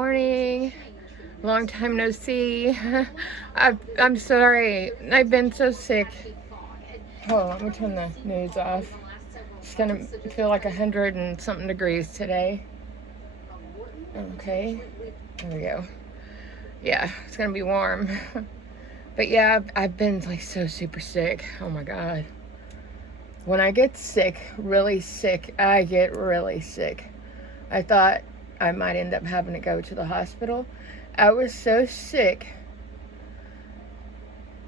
morning. Long time no see. I'm sorry. I've been so sick. Hold on, let me turn the news off. It's gonna feel like 100 and something degrees today. Okay, there we go. Yeah, it's gonna be warm. But yeah, I've been like so super sick. Oh my God. When I get sick, really sick, I get really sick. I thought I might end up having to go to the hospital. I was so sick.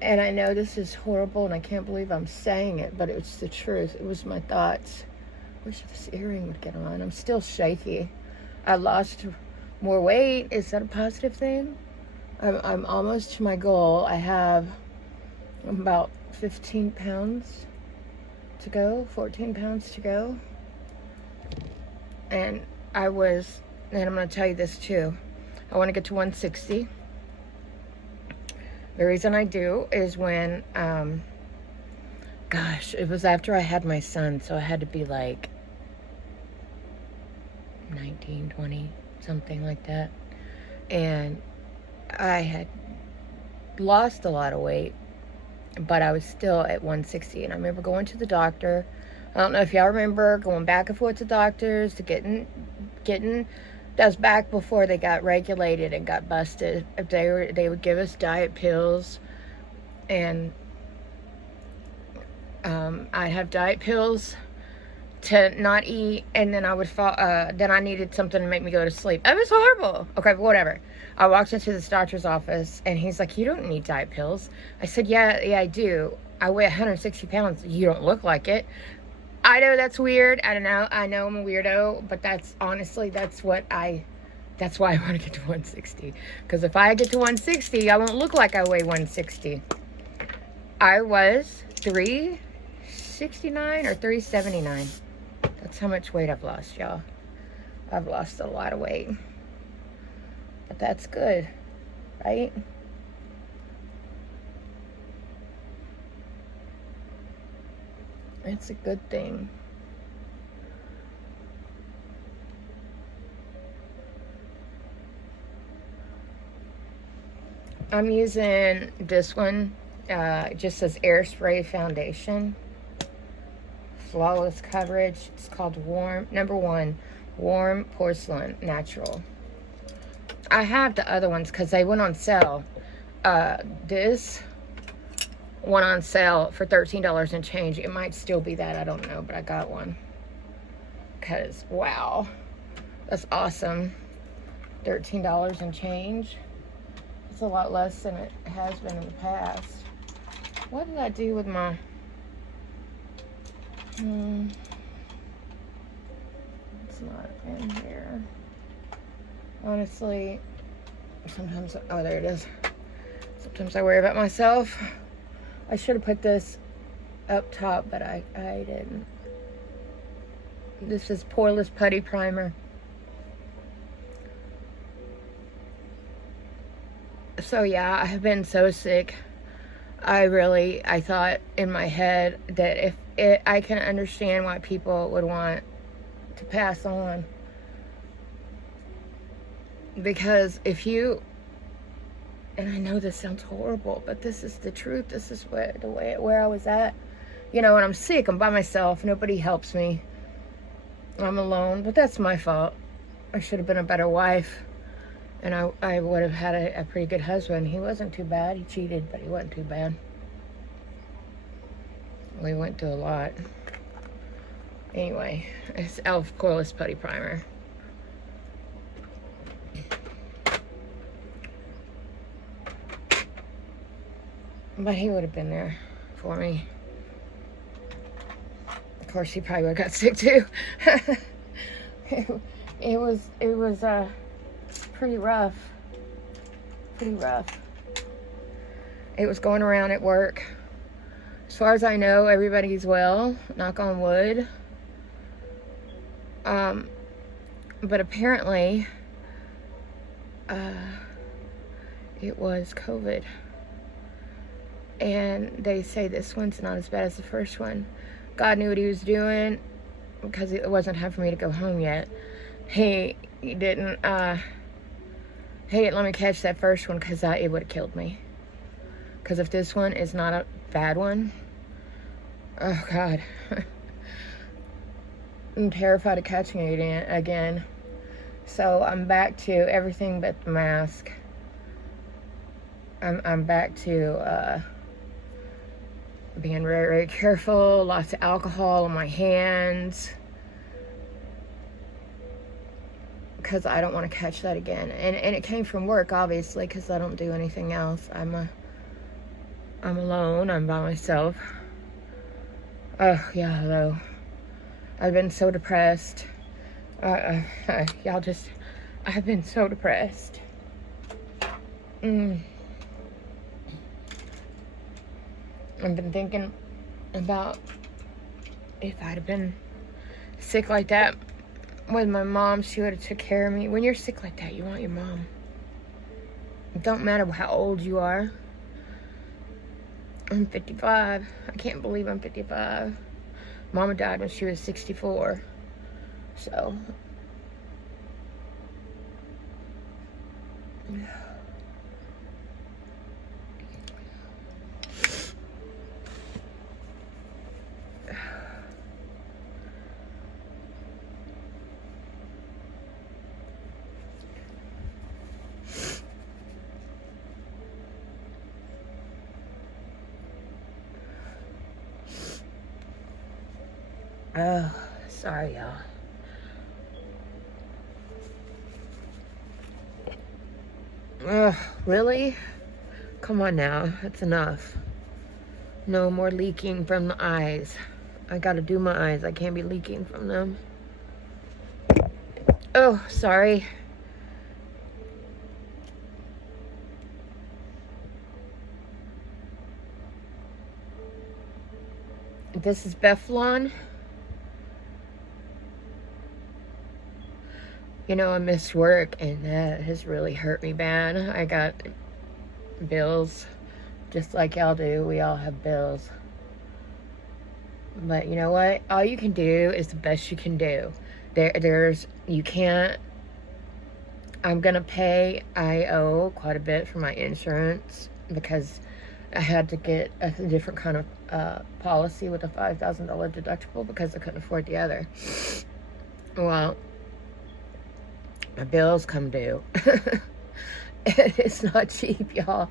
And I know this is horrible and I can't believe I'm saying it, but it's the truth. It was my thoughts. Wish this earring would get on. I'm still shaky. I lost more weight. Is that a positive thing? I'm almost to my goal. I have about 15 pounds to go, 14 pounds to go. And I'm going to tell you this too. I want to get to 160. The reason I do is when, gosh, it was after I had my son, so I had to be like 19, 20, something like that. And I had lost a lot of weight, but I was still at 160. And I remember going to the doctor. I don't know if y'all remember going back and forth to doctors to getting that was back before they got regulated and got busted. They would give us diet pills, and I'd have diet pills to not eat, and then I would fall. Then I needed something to make me go to sleep. It was horrible. Okay, but whatever. I walked into this doctor's office, and he's like, "You don't need diet pills." I said, "Yeah, I do. I weigh 160 pounds. You don't look like it." I know that's weird. I don't know. I know I'm a weirdo, but that's honestly, that's why I want to get to 160. Because if I get to 160, I won't look like I weigh 160. I was 369 or 379. That's how much weight I've lost, y'all. I've lost a lot of weight. But that's good, right? It's a good thing. I'm using this one. It just says Airspray Foundation. Flawless coverage. It's called number 1, Warm Porcelain Natural. I have the other ones because they went on sale. This one on sale for $13 and change. It might still be that, I don't know, but I got one because wow, that's awesome. $13 and change. It's a lot less than it has been in the past. What did I do with my it's not in here, honestly. Sometimes, oh, there it is. Sometimes I worry about myself. I should have put this up top, but I didn't. This is Poreless Putty Primer. So yeah, I have been so sick. I thought in my head that I can understand why people would want to pass on. Because if you, and I know this sounds horrible, but this is the truth. This is where I was at. You know, when I'm sick, I'm by myself. Nobody helps me. I'm alone, but that's my fault. I should have been a better wife. And I would have had a pretty good husband. He wasn't too bad. He cheated, but he wasn't too bad. We went through a lot. Anyway, it's e.l.f. Poreless Putty Primer. But he would have been there for me. Of course, he probably would have got sick too. It was pretty rough. Pretty rough. It was going around at work. As far as I know, everybody's well. Knock on wood. But apparently, it was COVID. And they say this one's not as bad as the first one. God knew what he was doing because it wasn't time for me to go home yet. He didn't Hey, let me catch that first one, because it would have killed me. Because if this one is not a bad one, oh God. I'm terrified of catching it again. So I'm back to everything but the mask. I'm back to being very, very careful. Lots of alcohol on my hands, because I don't want to catch that again. And it came from work, obviously, because I don't do anything else. I'm alone. I'm by myself. Oh yeah, though. I've been so depressed. Y'all just, I've been so depressed. I've been thinking about if I'd have been sick like that with my mom, she would have took care of me. When you're sick like that, you want your mom. It don't matter how old you are. I'm 55. I can't believe I'm 55. Mama died when she was 64. So. Oh, sorry, y'all. Ugh, really? Come on now, that's enough. No more leaking from the eyes. I gotta do my eyes. I can't be leaking from them. Oh, sorry. This is Befflon. You know, I missed work, and that has really hurt me bad. I got bills, just like y'all do. We all have bills. But you know what? All you can do is the best you can do. You can't. I'm gonna pay. I owe quite a bit for my insurance, because I had to get a different kind of policy with a $5,000 deductible, because I couldn't afford the other. Well, my bills come due. It's not cheap, y'all.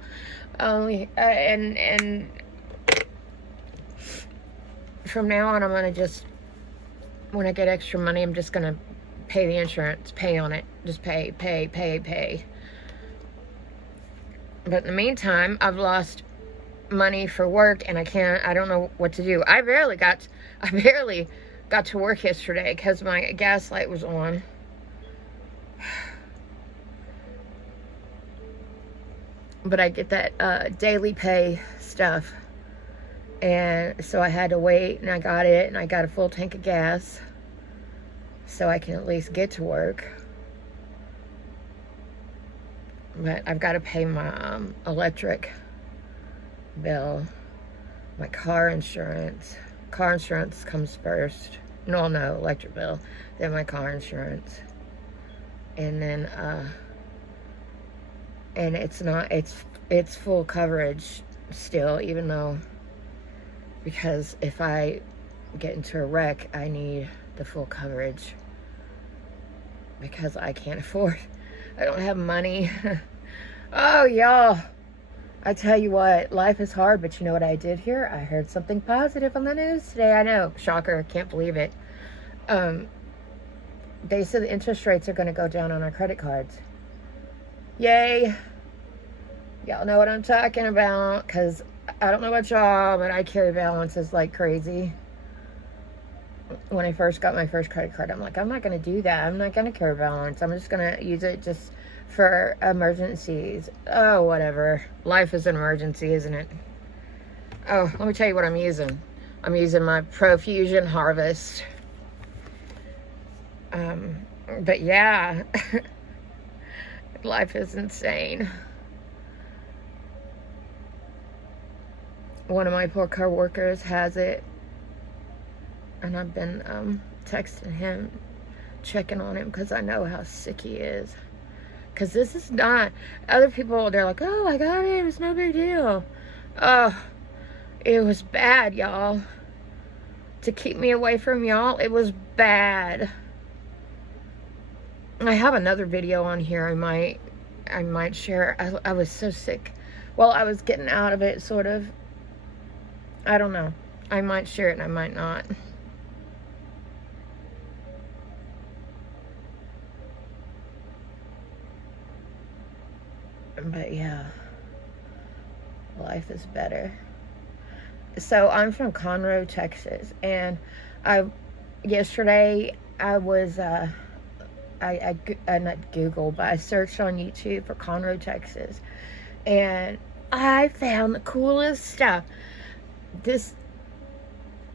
And from now on, I'm gonna just, when I get extra money, I'm just gonna pay the insurance, pay on it, just pay. But in the meantime, I've lost money for work, and I don't know what to do. I barely got to work yesterday because my gas light was on. But I get that daily pay stuff, and so I had to wait, and I got it, and I got a full tank of gas so I can at least get to work. But I've got to pay my electric bill, my car insurance. Car insurance comes first. No, electric bill, then my car insurance. And then and it's full coverage still, even though, because if I get into a wreck, I need the full coverage, because I can't afford, I don't have money. Oh, y'all, I tell you what, life is hard. But you know what I did hear? I heard something positive on the news today. I know, shocker, can't believe it. They said the interest rates are going to go down on our credit cards. Yay. Y'all know what I'm talking about, because I don't know about y'all, but I carry balances like crazy. When I first got my first credit card, I'm like, I'm not going to do that. I'm not going to carry balance. I'm just going to use it just for emergencies. Oh, whatever. Life is an emergency, isn't it? Oh, let me tell you what I'm using. I'm using my Profusion Harvest. But yeah, life is insane. One of my poor co-workers has it, and I've been texting him, checking on him, because I know how sick he is. Because this is not, other people, they're like, oh, I got it. It was no big deal. Oh, it was bad, y'all. To keep me away from y'all, it was bad. I have another video on here I might share. I was so sick. Well, I was getting out of it, sort of. I don't know. I might share it and I might not. But yeah, life is better. So I'm from Conroe, Texas, and yesterday I was I not Google, but I searched on YouTube for Conroe, Texas, and I found the coolest stuff. This,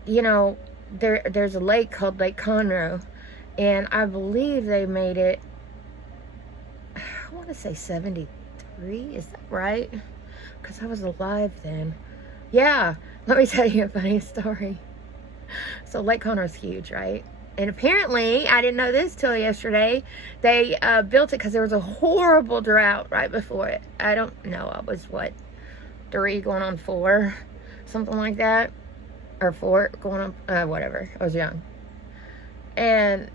you know, there's a lake called Lake Conroe, and I believe they made it, I want to say 73, is that right? Because I was alive then. Yeah, let me tell you a funny story. So Lake Conroe's huge, right? And apparently, I didn't know this till yesterday, they built it because there was a horrible drought right before it. I don't know, I was what, 3 going on 4, something like that, or 4 going on, whatever, I was young. And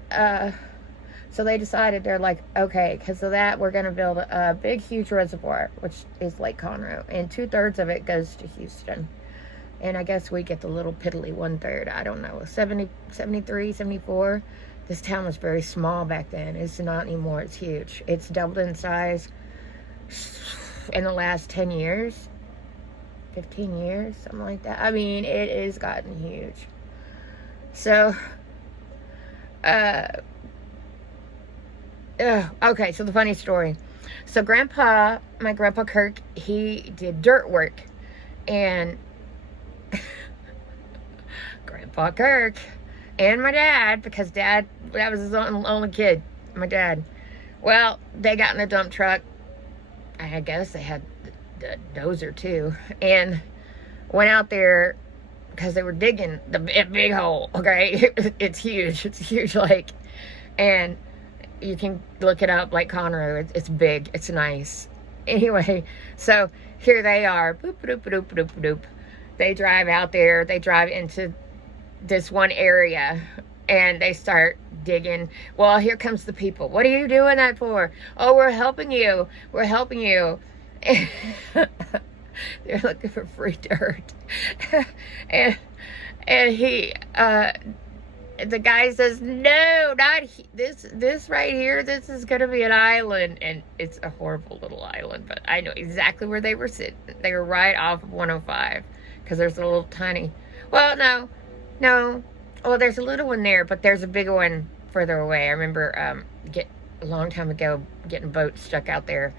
so they decided, they're like, okay, because of that, we're going to build a big, huge reservoir, which is Lake Conroe, and 2/3 of it goes to Houston. And I guess we get the little piddly 1/3. I don't know. 70, 73, 74. This town was very small back then. It's not anymore. It's huge. It's doubled in size in the last 10 years. 15 years. Something like that. I mean, it has gotten huge. So, okay. So the funny story. So my grandpa Kirk, he did dirt work. And Grandpa Kirk and my dad, because that was his only kid, my dad. Well, they got in a dump truck. I guess they had the dozer too, and went out there because they were digging the big hole. Okay, it's huge. It's a huge lake, and you can look it up. Lake Conroe. It's big. It's nice. Anyway, so here they are. Boop, boop, boop, boop, boop, boop. They drive out there. They drive into this one area, and they start digging. Well, here comes the people. What are you doing that for? Oh, we're helping you. We're helping you. They're looking for free dirt. and he, the guy says, no, not this right here. This is going to be an island. And it's a horrible little island, but I know exactly where they were sitting. They were right off of 105. Because there's a little tiny, well, no, well, there's a little one there, but there's a bigger one further away. I remember a long time ago getting boats stuck out there,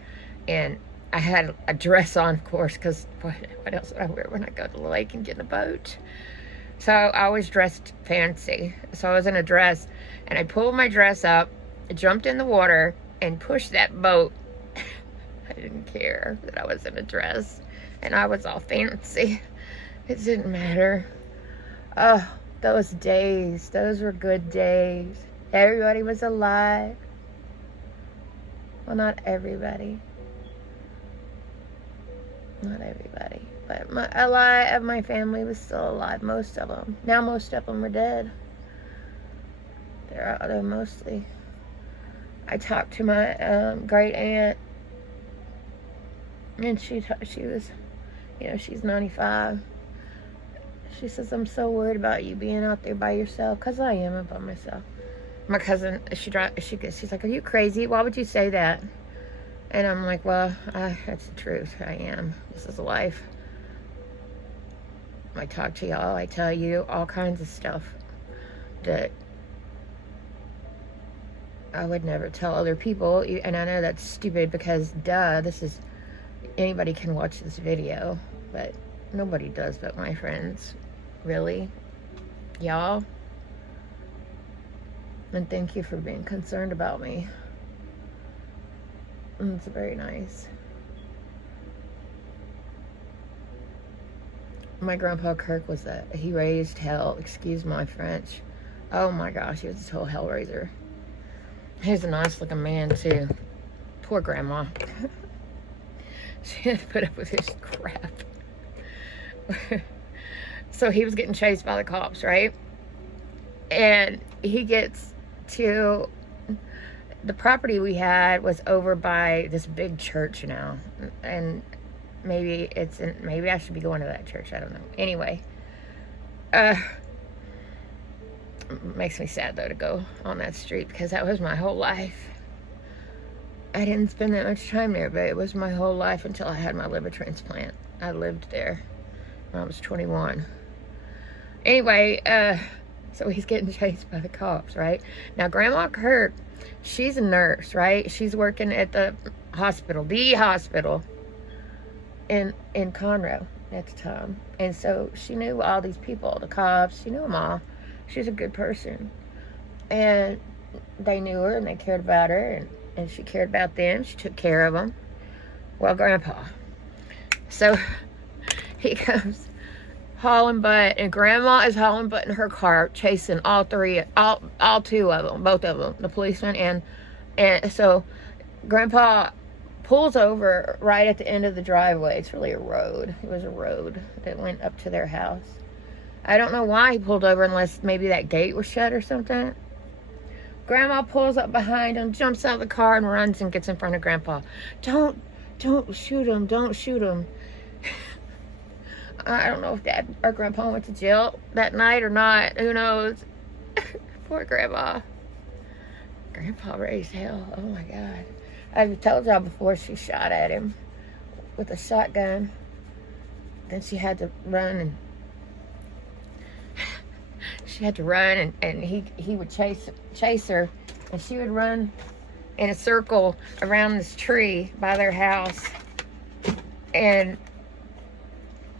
and I had a dress on, of course, because what else would I wear when I go to the lake and get in a boat? So I always dressed fancy. So I was in a dress, and I pulled my dress up, jumped in the water, and pushed that boat. I didn't care that I was in a dress, and I was all fancy. It didn't matter. Oh, those days. Those were good days. Everybody was alive. Well, not everybody. Not everybody. But a lot of my family was still alive. Most of them. Now most of them are dead. They're mostly. I talked to my great aunt. And she was, you know, she's 95. She says, I'm so worried about you being out there by yourself. Because I am by myself. My cousin, she's like, are you crazy? Why would you say that? And I'm like, well, that's the truth. I am. This is life. I talk to y'all. I tell you all kinds of stuff that I would never tell other people. And I know that's stupid because, duh, anybody can watch this video. But nobody does but my friends. Really? Y'all? And thank you for being concerned about me. It's very nice. My grandpa Kirk he raised hell. Excuse my French. Oh my gosh, he was a total hellraiser. He was a nice looking man too. Poor grandma. She had to put up with this crap. So he was getting chased by the cops, right? And he gets to the property we had was over by this big church now, and maybe maybe I should be going to that church. I don't know. Anyway, makes me sad though to go on that street because that was my whole life. I didn't spend that much time there, but it was my whole life until I had my liver transplant. I lived there when I was 21. Anyway, so he's getting chased by the cops, right? Now, Grandma Kirk, she's a nurse, right? She's working at the hospital in Conroe at the time. And so she knew all these people, the cops, she knew them all. She's a good person. And they knew her and they cared about her, and she cared about them. She took care of them. Well, Grandpa. So he comes hauling butt, and Grandma is hauling butt in her car, chasing all two of them, both of them, the policeman, and so Grandpa pulls over right at the end of the driveway. It's really a road. It was a road that went up to their house. I don't know why he pulled over, unless maybe that gate was shut or something. Grandma pulls up behind him, jumps out of the car, and runs and gets in front of Grandpa. Don't shoot him. Don't shoot him. I don't know if Dad or Grandpa went to jail that night or not. Who knows? Poor Grandma. Grandpa raised hell. Oh my God. I've told y'all before, she shot at him with a shotgun. Then she had to run, and he would chase her, and she would run in a circle around this tree by their house. And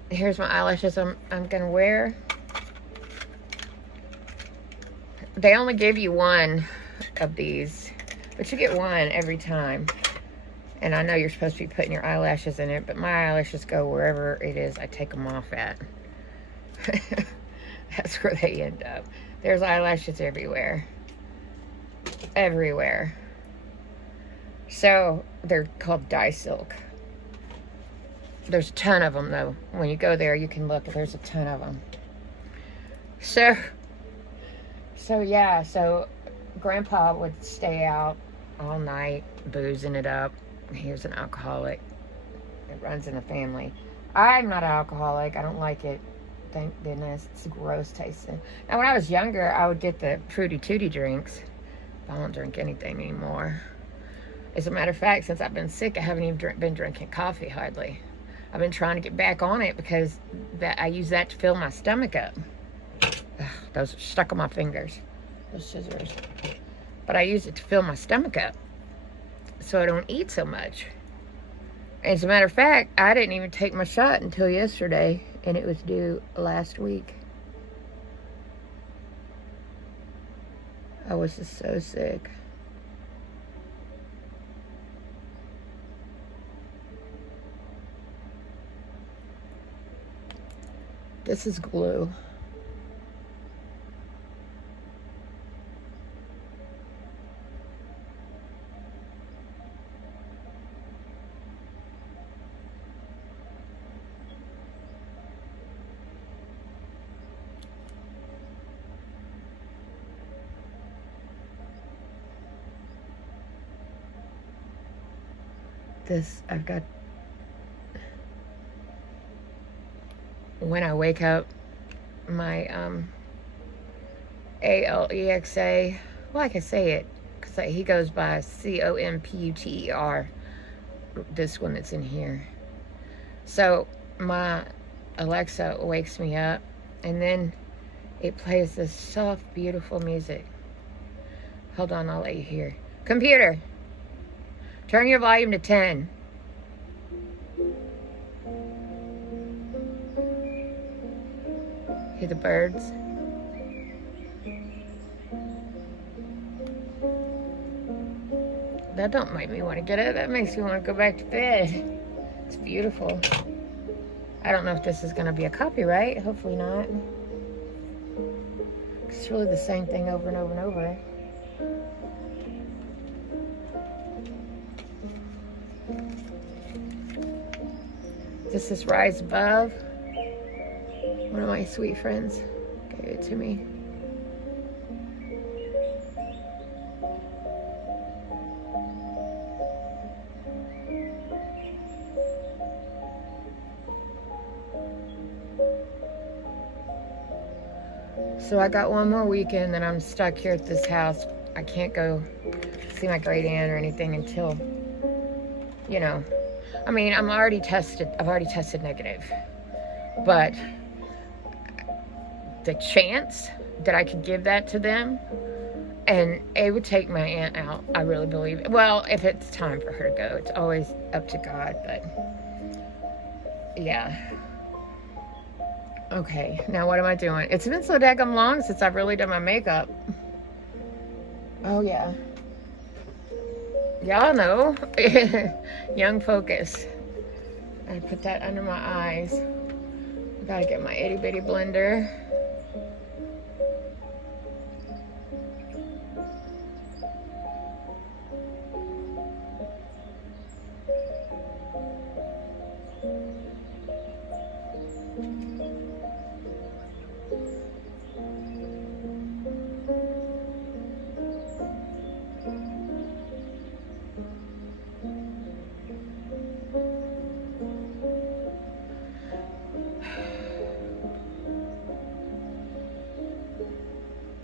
here's my eyelashes I'm gonna wear. They only give you one of these, but you get one every time. And I know you're supposed to be putting your eyelashes in it, but my eyelashes go wherever it is I take them off at. That's where they end up. There's eyelashes everywhere. Everywhere. So they're called dye silk. There's a ton of them, though. When you go there, you can look. There's a ton of them. So yeah. So Grandpa would stay out all night, boozing it up. He was an alcoholic. It runs in the family. I'm not an alcoholic. I don't like it. Thank goodness. It's gross tasting. Now, when I was younger, I would get the Fruity Tooty drinks. I don't drink anything anymore. As a matter of fact, since I've been sick, I haven't even been drinking coffee hardly. I've been trying to get back on it because I use that to fill my stomach up. Ugh, those are stuck on my fingers, those scissors. But I use it to fill my stomach up so I don't eat so much. As a matter of fact, I didn't even take my shot until yesterday, and it was due last week. I was just so sick. This is glue. I've got, when I wake up, my Alexa, well, I can say it because he goes by Computer, this one that's in here. So my Alexa wakes me up, and then it plays this soft, beautiful music. Hold on, I'll let you hear. Computer, turn your volume to 10. Hear the birds? That don't make me want to get up. That makes me want to go back to bed. It's beautiful. I don't know if this is going to be a copyright. Hopefully not. It's really the same thing over and over and over. This is Rise Above. One of my sweet friends gave it to me. So I got one more weekend, then I'm stuck here at this house. I can't go see my great aunt or anything until, you know, I mean, I've already tested negative, but the chance that I could give that to them and it would take my aunt out, I really believe it. Well, if it's time for her to go, it's always up to God, but yeah. Okay, now what am I doing? It's been so daggum long since I've really done my makeup. Oh yeah. Y'all know. Young Focus. I put that under my eyes. Gotta get my itty bitty blender.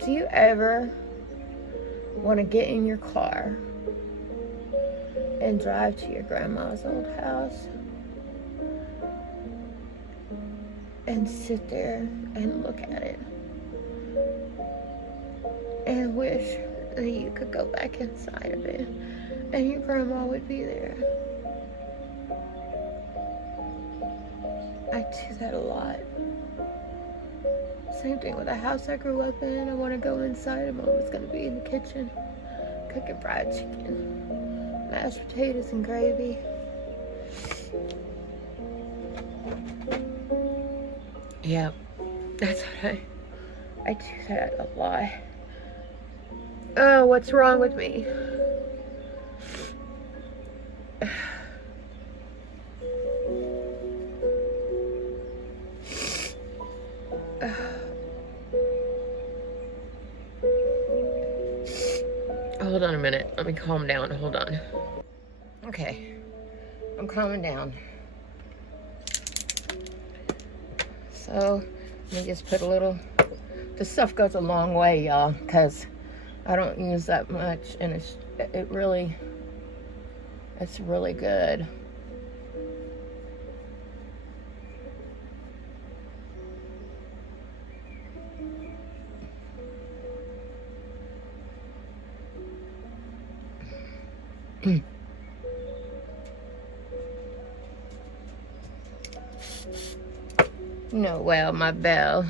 Do you ever want to get in your car and drive to your grandma's old house and sit there and look at it and wish that you could go back inside of it and your grandma would be there? I do that a lot. Same thing with the house I grew up in. I want to go inside. I'm always going to be in the kitchen cooking fried chicken, mashed potatoes and gravy. Yep, that's what I do that a lot. Oh, what's wrong with me? Hold on a minute. Let me calm down. Hold on. Okay. I'm calming down. So, let me just put a little... This stuff goes a long way, y'all, because I don't use that much, and it's really good. No, well, my Belle,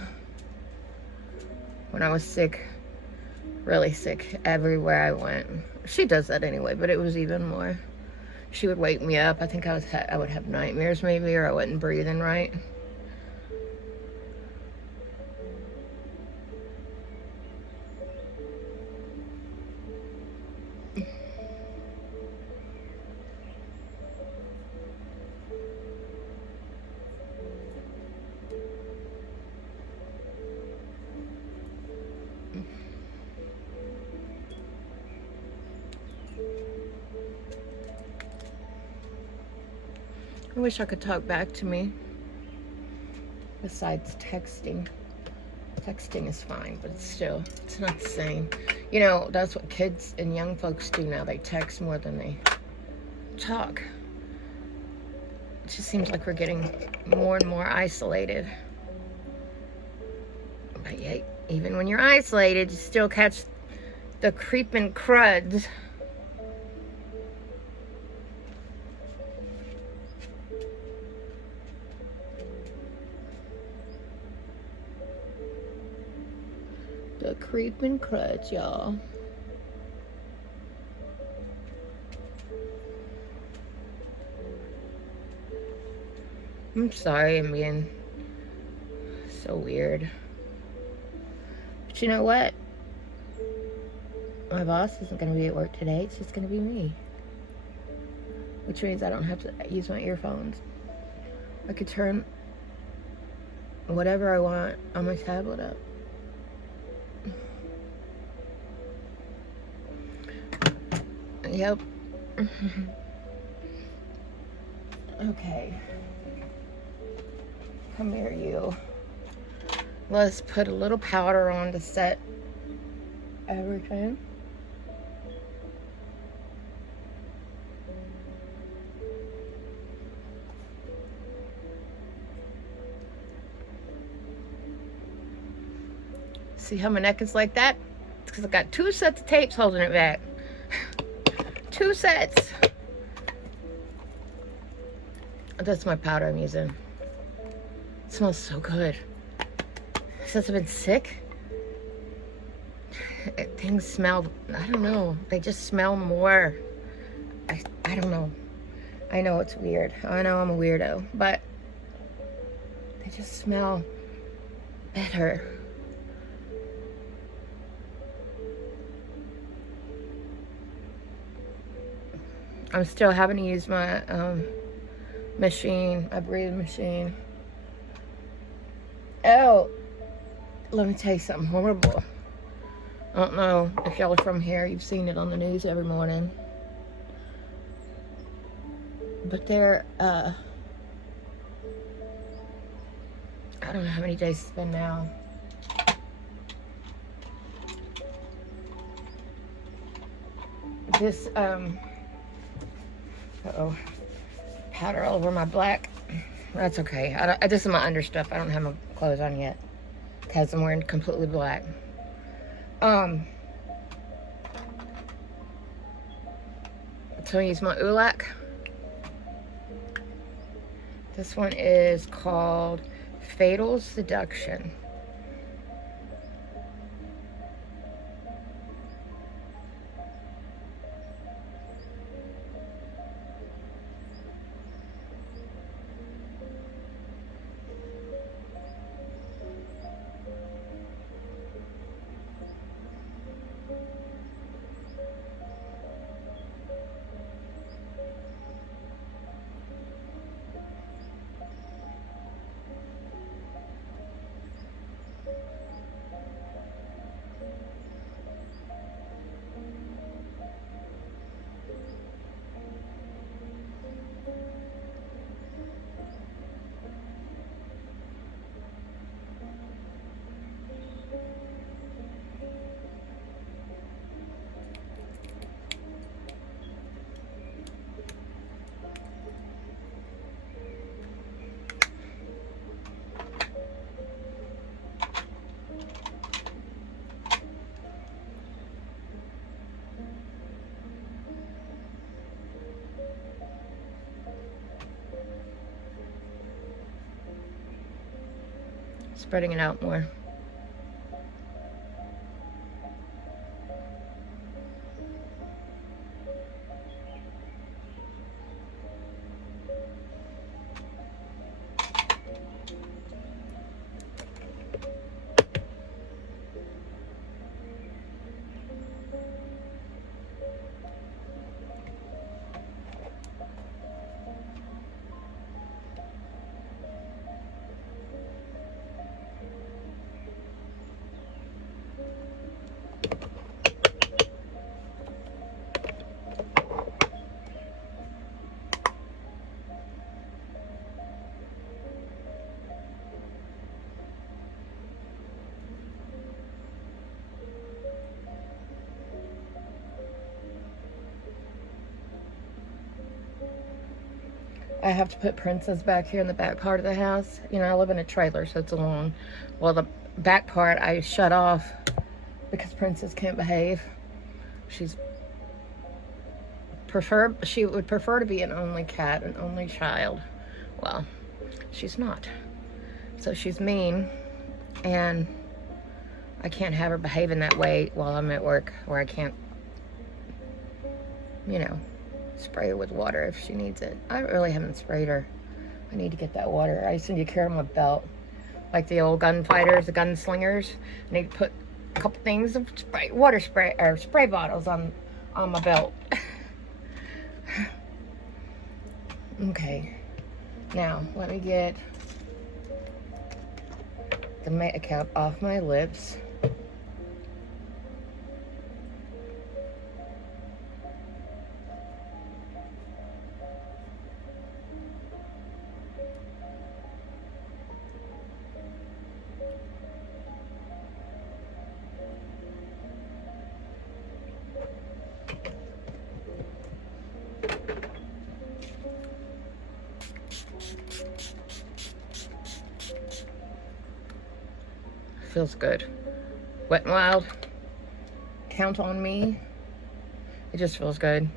when I was sick, really sick, everywhere I went, she does that anyway, but it was even more. She would wake me up. I think I would have nightmares maybe, or I wasn't breathing right. I wish I could talk back to me. Besides texting. Texting is fine, but still, it's not the same. You know, that's what kids and young folks do now. They text more than they talk. It just seems like we're getting more and more isolated. But yeah, even when you're isolated, you still catch the creeping cruds. The creeping cruds, y'all. I'm sorry I'm being so weird. But you know what? My boss isn't going to be at work today. It's just going to be me. which means I don't have to use my earphones. I could turn whatever I want on my tablet up. Yep. Okay. Come here, you. Let's put a little powder on to set everything. See how my neck is like that? It's because I got 2 sets of tapes holding it back. 2 sets. That's my powder I'm using. It smells so good. Since I've been sick, things smell, I don't know, they just smell more. I don't know. I know it's weird. I know I'm a weirdo, but they just smell better. I'm still having to use my machine, my breathing machine. Oh, let me tell you something horrible. I don't know if y'all are from here. You've seen it on the news every morning. But they're, I don't know how many days it's been now. This, uh-oh, powder all over my black. That's okay. This is my under stuff. I don't have my clothes on yet because I'm wearing completely black. So I use my Ulak. This one is called Fatal Seduction. Spreading it out more. I have to put Princess back here in the back part of the house. You know, I live in a trailer, so it's alone. Well, the back part I shut off because Princess can't behave. She would prefer to be an only cat, an only child. Well, she's not. So she's mean, and I can't have her behaving that way while I'm at work, where I can't, you know, spray her with water if she needs it. I really haven't sprayed her. I need to get that water. I used to carry on my belt, like the old gunfighters, the gunslingers. I need to put a couple things of water spray or spray bottles on my belt. Okay. Now, let me get the makeup off my lips. Feels good. Wet n Wild. Count on me. It just feels good.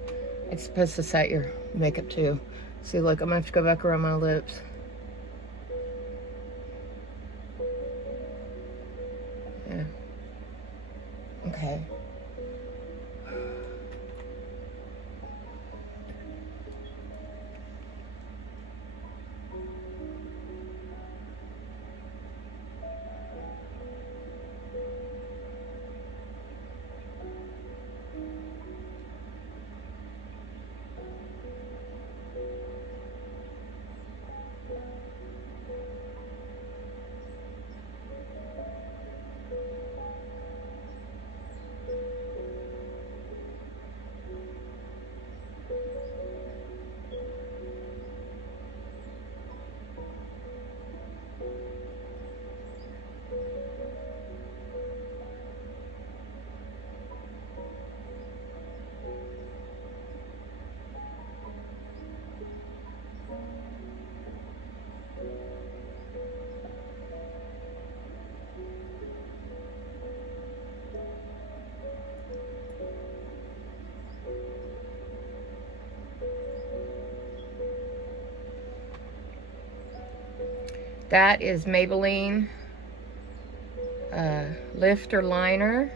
It's supposed to set your makeup too. See, look, I'm gonna have to go back around my lips. Yeah. Okay. That is Maybelline Lifter Liner.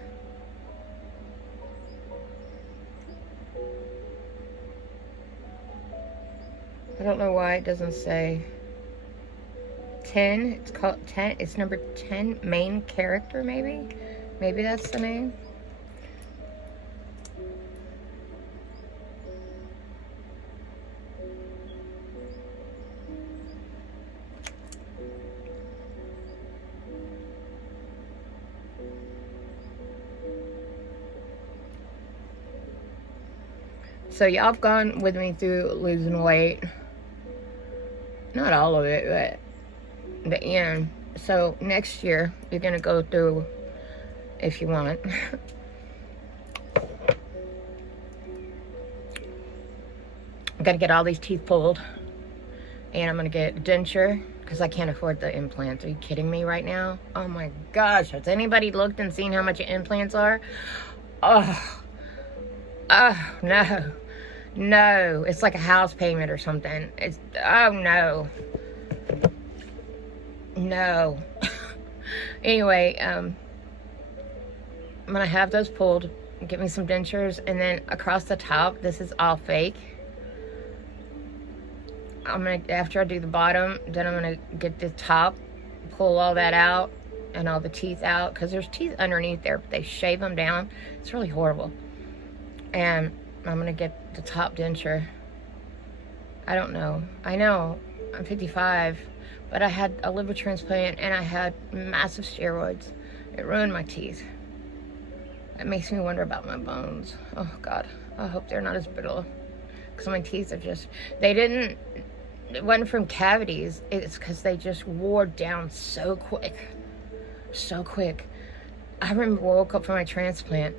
I don't know why it doesn't say 10. It's called 10. It's number 10, main character, maybe? Maybe that's the name. So y'all have gone with me through losing weight. Not all of it, but the end. So next year, you're going to go through, if you want. I'm going to get all these teeth pulled. And I'm going to get a denture because I can't afford the implants. Are you kidding me right now? Oh my gosh. Has anybody looked and seen how much implants are? Oh. Oh, no. No. It's like a house payment or something. It's, oh no. No. Anyway, I'm going to have those pulled. Get me some dentures. And then across the top, this is all fake. I'm going to, after I do the bottom, then I'm going to get the top, pull all that out, and all the teeth out. Because there's teeth underneath there, but they shave them down. It's really horrible. And I'm going to get the top denture. I don't know. I know. I'm 55. But I had a liver transplant and I had massive steroids. It ruined my teeth. It makes me wonder about my bones. Oh, God. I hope they're not as brittle. Because my teeth are just... It wasn't from cavities. It's because they just wore down so quick. So quick. I remember woke up from my transplant.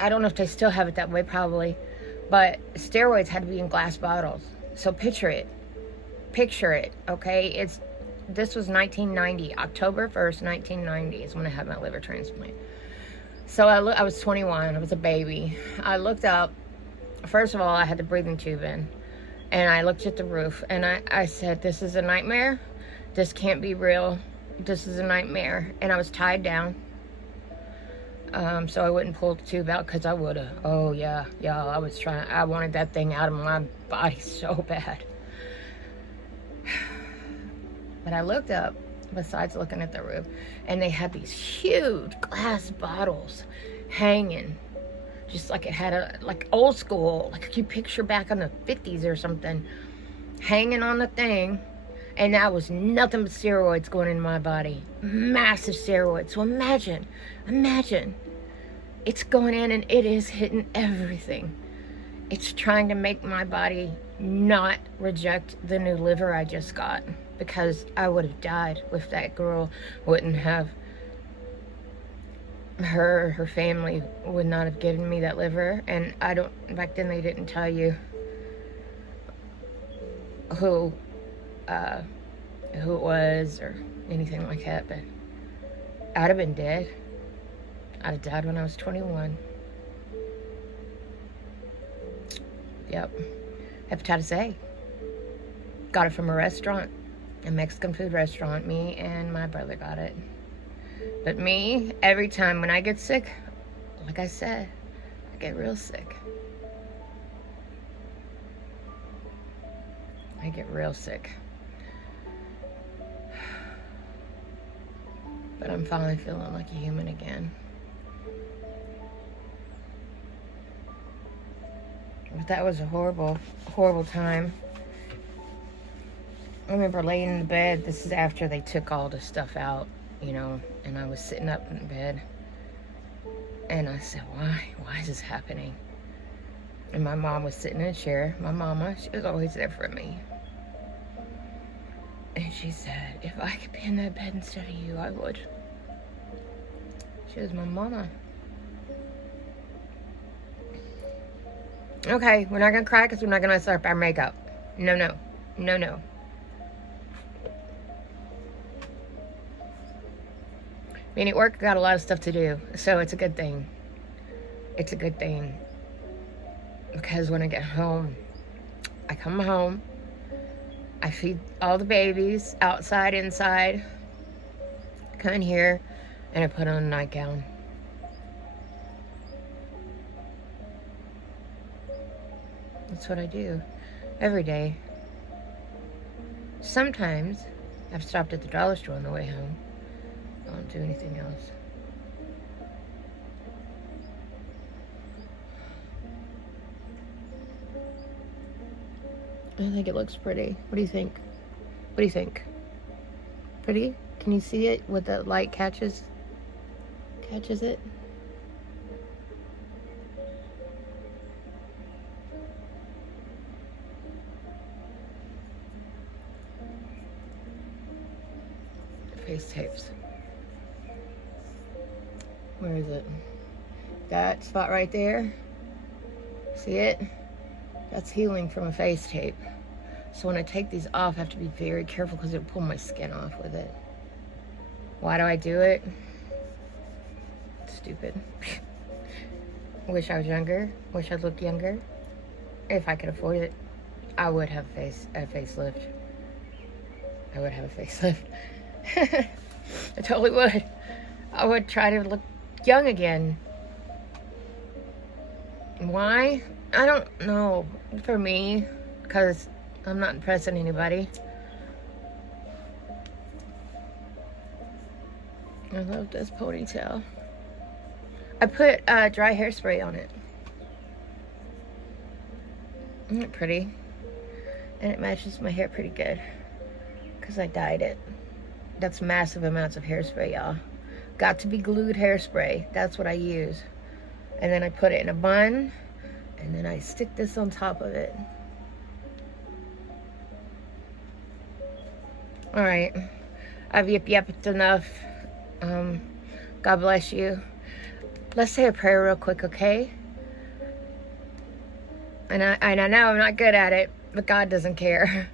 I don't know if they still have it that way, probably. But steroids had to be in glass bottles. So picture it. Picture it, okay? This was 1990. October 1st, 1990 is when I had my liver transplant. So I was 21. I was a baby. I looked up. First of all, I had the breathing tube in. And I looked at the roof. And I said, this is a nightmare. This can't be real. This is a nightmare. And I was tied down. So I wouldn't pull the tube out because I would have. Oh, yeah. Yeah, I wanted that thing out of my body so bad. But I looked up, besides looking at the roof, and they had these huge glass bottles hanging just like it had a, like old school, like you picture back in the 50s or something, hanging on the thing. And that was nothing but steroids going in my body. Massive steroids. So imagine, it's going in and it is hitting everything. It's trying to make my body not reject the new liver I just got, because I would have died if that girl wouldn't have, her family would not have given me that liver. And I don't, back then they didn't tell you who it was or anything like that, but I'd have been dead. I'd have died when I was 21. Yep. Hepatitis A. Got it from a restaurant, a Mexican food restaurant. Me and my brother got it. But me, every time when I get sick, like I said, I get real sick. I get real sick. But I'm finally feeling like a human again. But that was a horrible, horrible time. I remember laying in the bed. This is after they took all the stuff out, you know, and I was sitting up in bed. And I said, why is this happening? And my mom was sitting in a chair. My mama, she was always there for me. And she said, if I could be in that bed instead of you, I would. She was my mama. Okay, we're not gonna cry because we're not gonna mess up our makeup. No, no, no, no. Being at work, I got a lot of stuff to do, so it's a good thing. It's a good thing. Because when I get home, I come home, I feed all the babies, outside, inside. I come in here, and I put on a nightgown. That's what I do every day. Sometimes I've stopped at the dollar store on the way home. I don't do anything else. I think it looks pretty. What do you think? What do you think? Pretty? Can you see it with the light catches it? Face tapes. Where is it? That spot right there. See it? That's healing from a face tape. So when I take these off, I have to be very careful because it'll pull my skin off with it. Why do I do it? Stupid. Wish I was younger. Wish I looked younger. If I could afford it, I would have a facelift. I would have a facelift. I totally would. I would try to look young again. Why? I don't know. For me, because I'm not impressing anybody. I love this ponytail. I put dry hairspray on it. Isn't it pretty? And it matches my hair pretty good. Because I dyed it. That's massive amounts of hairspray, y'all. Got to be glued hairspray. That's what I use. And then I put it in a bun. And then I stick this on top of it. Alright. I've yip-yapped enough. God bless you. Let's say a prayer real quick, okay? And I know I'm not good at it, but God doesn't care.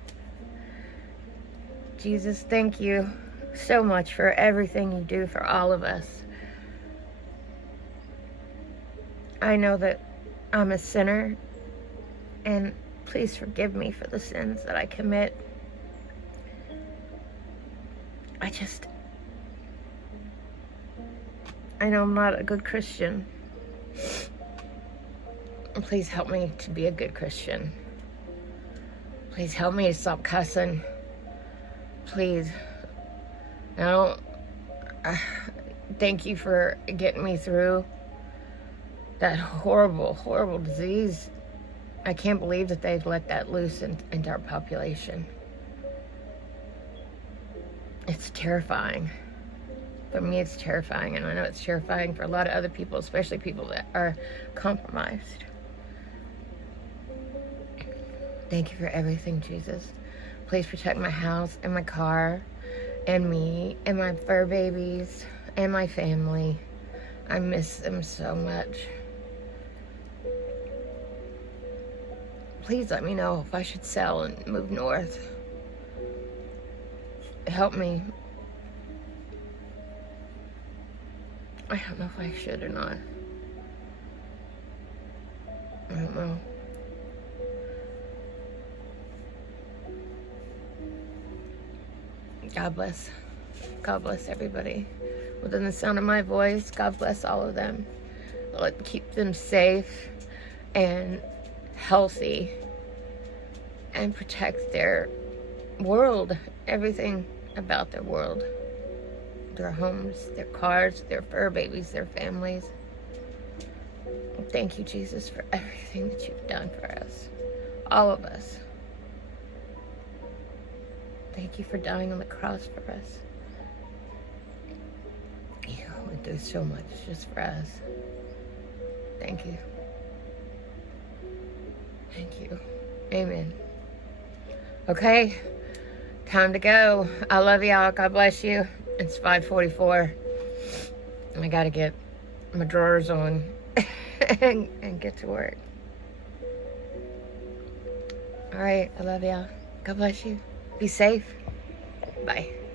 Jesus, thank you so much for everything you do for all of us. I know that I'm a sinner, and please forgive me for the sins that I commit. I know I'm not a good Christian. Please help me to be a good Christian. Please help me to stop cussing. Please. Thank you for getting me through That horrible, horrible disease. I can't believe that they've let that loose into our population. It's terrifying. For me, it's terrifying, and I know it's terrifying for a lot of other people, especially people that are compromised. Thank you for everything, Jesus. Please protect my house and my car and me and my fur babies and my family. I miss them so much. Please let me know if I should sell and move north. Help me. I don't know if I should or not. I don't know. God bless. God bless everybody within the sound of my voice. God bless all of them. Let keep them safe and healthy and protect their world, everything about their world, their homes, their cars, their fur babies, their families. Thank you, Jesus, for everything that you've done for us, all of us. Thank you for dying on the cross for us. You went through so much just for us. Thank you. Thank you. Amen. Okay, time to go. I love y'all. God bless you. It's 5:44. I gotta get my drawers on and get to work. All right, I love y'all. God bless you. Be safe. Bye.